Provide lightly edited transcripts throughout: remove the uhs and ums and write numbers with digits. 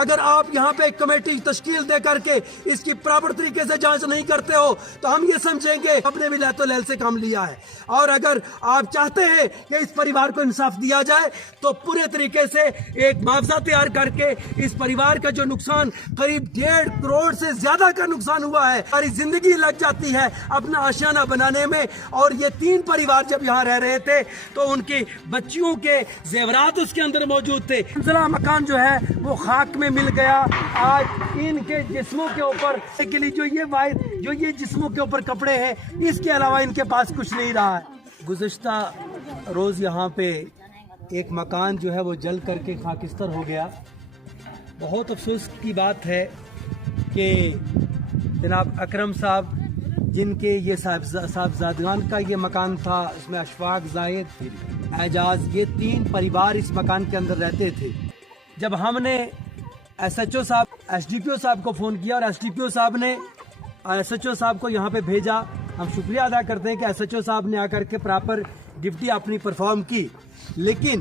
اگر آپ یہاں پہ ایک کمیٹی تشکیل دے کر کے اس کی پراپر طریقے سے جانچ نہیں کرتے ہو تو ہم یہ سمجھیں گے آپ نے بھی لیت و لیل سے کام لیا ہے. اور اگر آپ چاہتے ہیں کہ اس پریوار کو انصاف دیا جائے تو پورے طریقے سے ایک معاوضہ تیار کر کے اس پریوار کا جو نقصان قریب 1.5 کروڑ سے زیادہ کا نقصان ہوا ہے, ساری زندگی لگ جاتی ہے اپنا آشیانہ بنانے میں. اور یہ 3 پریوار جب یہاں رہ رہے تھے تو ان کی بچیوں کے زیورات اس کے اندر موجود تھے. منزلہ مکان جو ہے وہ خاک میں مل گیا. آج ان کے جسموں کے اوپر کے لیے جو یہ جسموں کے اوپر کپڑے ہیں, اس کے علاوہ ان کے پاس کچھ نہیں رہا ہے. گزشتہ روز یہاں پہ ایک مکان جو ہے وہ جل کر کے خاکستر ہو گیا. بہت افسوس کی بات ہے کہ جناب اکرم صاحب جن کے یہ صاحبزادگان کا یہ مکان تھا, اس میں اشفاق, زاہد, اعجاز, یہ 3 پریوار اس مکان کے اندر رہتے تھے. جب ہم نے ایس ایچ او صاحب, ایس ڈی پی او صاحب کو فون کیا اور ایس ڈی پی او صاحب نے ایس ایچ او صاحب کو یہاں پہ بھیجا, ہم شکریہ ادا کرتے ہیں کہ ایس ایچ او صاحب نے آ کر کے پراپر ڈیوٹی اپنی پرفارم کی. لیکن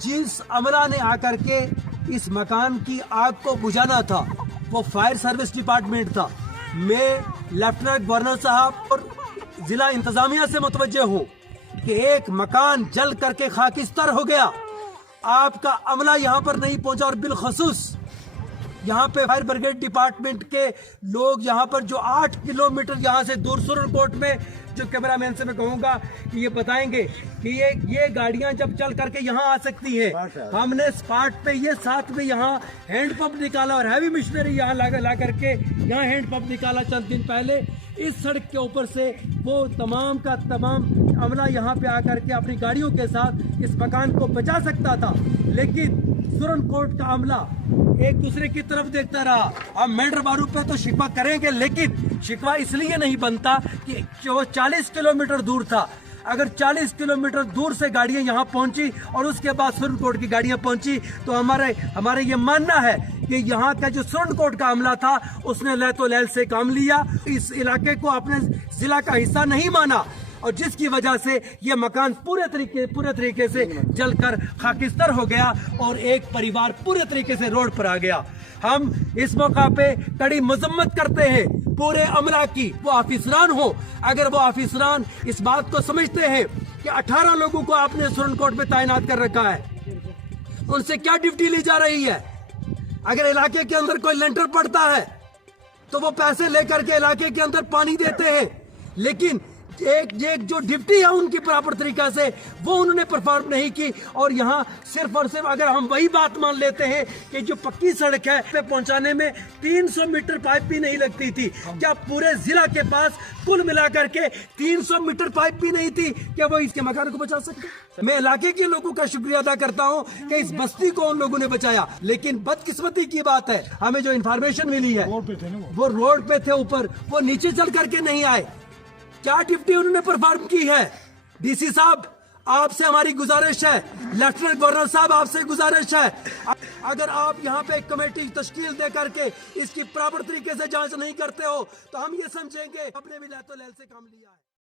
جس عملہ نے آ کر کے اس مکان کی آگ کو بجھانا تھا وہ فائر سروس ڈپارٹمنٹ تھا. میں لیفٹیننٹ گورنر صاحب اور ضلع انتظامیہ سے متوجہ ہوں کہ ایک مکان جل کر کے خاکستر ہو گیا, آپ کا عملہ یہاں پر نہیں پہنچا, اور بالخصوص یہاں پہ فائر بریگیڈ ڈپارٹمنٹ کے لوگ یہاں پر جو 8 کلومیٹر یہاں سے دور سورن کوٹ میں, جو کیمرہ مین سے میں کہوں گا کہ یہ بتائیں گے کہ یہ گاڑیاں جب چل کر کے یہاں آ سکتی ہیں. ہم نے اسپاٹ پہ یہ ساتھ میں یہاں ہینڈ پمپ نکالا اور ہیوی مشینری یہاں لا کر کے یہاں ہینڈ پمپ نکالا چند دن پہلے. اس سڑک کے اوپر سے وہ تمام کا تمام عملہ یہاں پہ آ کر کے اپنی گاڑیوں کے ساتھ اس مکان کو بچا سکتا تھا. لیکن سورن کوٹ کا عملہ ایک دوسرے کی طرف دیکھتا رہا. ہم مینڈر بارو پہ تو شکوہ کریں گے, لیکن شکوہ اس لیے نہیں بنتا کہ وہ 40 کلومیٹر دور تھا. اگر 40 کلومیٹر دور سے گاڑیاں یہاں پہنچی اور اس کے بعد سورن کوٹ کی گاڑیاں پہنچی تو ہمارے یہ ماننا ہے کہ یہاں کا جو سورن کوٹ کا عملہ تھا اس نے لیت و لیل سے کام لیا, اس علاقے کو اپنے ضلع کا حصہ نہیں مانا, اور جس کی وجہ سے یہ مکان پورے طریقے سے جل کر خاکستر ہو گیا اور ایک پریوار پورے طریقے سے روڈ پر آ گیا. ہم اس موقع پہ کڑی مذمت کرتے ہیں پورے عملہ کی, وہ آفیسران ہو. اگر وہ آفیسران اس بات کو سمجھتے ہیں کہ 18 لوگوں کو آپ نے سورن کوٹ میں تعینات کر رکھا ہے, ان سے کیا ڈیوٹی لی جا رہی ہے؟ اگر علاقے کے اندر کوئی لینٹر پڑتا ہے تو وہ پیسے لے کر کے علاقے کے اندر پانی دیتے ہیں, لیکن ایک جو ڈپٹی ہے ان کی پراپر طریقہ سے وہ انہوں نے پرفارم نہیں کی. اور یہاں صرف اور صرف اگر ہم وہی بات مان لیتے ہیں کہ جو پکی سڑک ہے پہ پہنچانے میں 300 میٹر پائپ بھی نہیں لگتی تھی, کیا پورے ضلع کے پاس کل ملا کر کے 300 میٹر پائپ بھی نہیں تھی کہ وہ اس کے مکان کو بچا سکتے؟ میں علاقے کے لوگوں کا شکریہ ادا کرتا ہوں کہ اس بستی کو ان لوگوں نے بچایا. لیکن بدقسمتی کی بات ہے, ہمیں جو انفارمیشن ملی ہے وہ روڈ پہ تھے اوپر, وہ نیچے چل کر کے نہیں آئے. کیا ڈیوٹی انہوں نے پرفارم کی ہے؟ ڈی سی صاحب آپ سے ہماری گزارش ہے, لیفٹیننٹ گورنر صاحب آپ سے گزارش ہے, اگر آپ یہاں پہ ایک کمیٹی تشکیل دے کر کے اس کی پراپر طریقے سے جانچ نہیں کرتے ہو تو ہم یہ سمجھیں گے آپ نے بھی لیت و لیل سے کام لیا ہے.